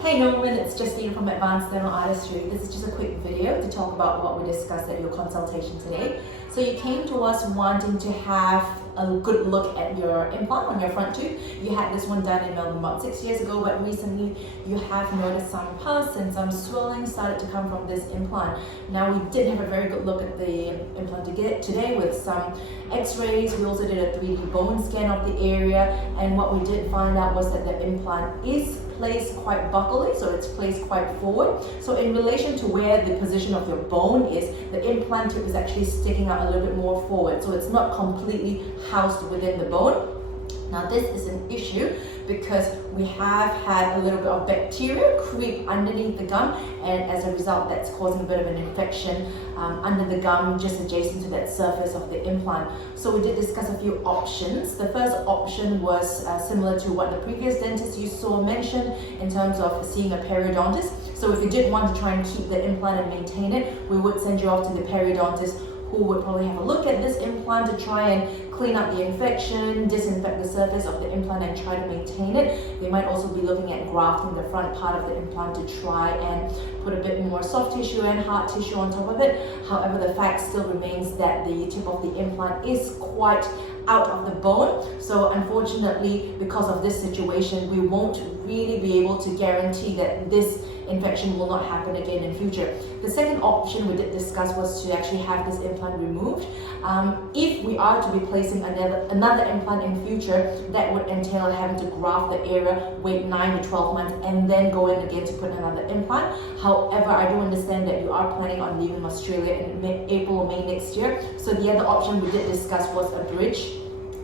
Hey Norman, it's Justine from Advanced Dental Artistry. This is just a quick video to talk about what we discussed at your consultation today. So you came to us wanting to have a good look at your implant on your front tooth. You had this one done in Melbourne about 6 years ago, but recently you have noticed some pus and some swelling started to come from this implant. Now we did have a very good look at the implant today with some x-rays. We also did a 3D bone scan of the area, and what we did find out was that the implant is placed quite buccally, so it's placed quite forward. So in relation to where the position of your bone is, the implant tip is actually sticking out a little bit more forward, so it's not completely housed within the bone. Now this is an issue because we have had a little bit of bacteria creep underneath the gum, and as a result that's causing a bit of an infection under the gum just adjacent to that surface of the implant. So we did discuss a few options. The first option was similar to what the previous dentist you saw mentioned in terms of seeing a periodontist. So if you did want to try and keep the implant and maintain it, we would send you off to the periodontist, who would probably have a look at this implant to try and clean up the infection, disinfect the surface of the implant and try to maintain it. They might also be looking at grafting the front part of the implant to try and put a bit more soft tissue and hard tissue on top of it. However, the fact still remains that the tip of the implant is quite out of the bone. So unfortunately, because of this situation, we won't really be able to guarantee that this infection will not happen again in future. The second option we did discuss was to actually have this implant removed. If we are to be placing another implant in future, that would entail having to graft the area, wait 9 to 12 months, and then go in again to put another implant. However, I do understand that you are planning on leaving Australia in April or May next year. So the other option we did discuss was a bridge.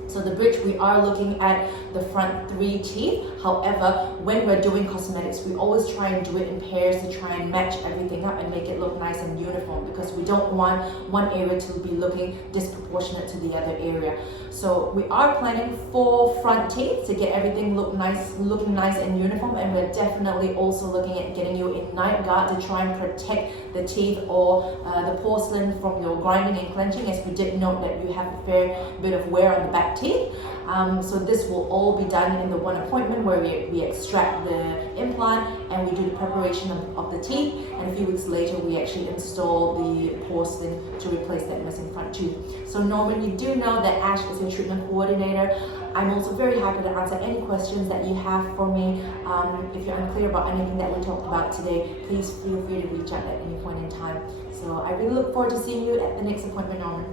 So the bridge, we are looking at the front 3 teeth. However, when we're doing cosmetics, we always try and do it in pairs to try and match everything up and make it look nice and uniform, because we don't want one area to be looking disproportionate to the other area. So we are planning 4 front teeth to get everything looking nice and uniform, and we're definitely also looking at getting you in night guard to try and protect the teeth or the porcelain from your grinding and clenching, as we did note that you have a fair bit of wear on the back teeth. So this will all be done in the one appointment where we extract the implant and we do the preparation of the teeth, and a few weeks later we actually install the porcelain to replace that missing front tooth. So Norman, you do know that Ash is your treatment coordinator. I'm also very happy to answer any questions that you have for me. If you're unclear about anything that we talked about today, please feel free to reach out at any point in time. So I really look forward to seeing you at the next appointment, Norman.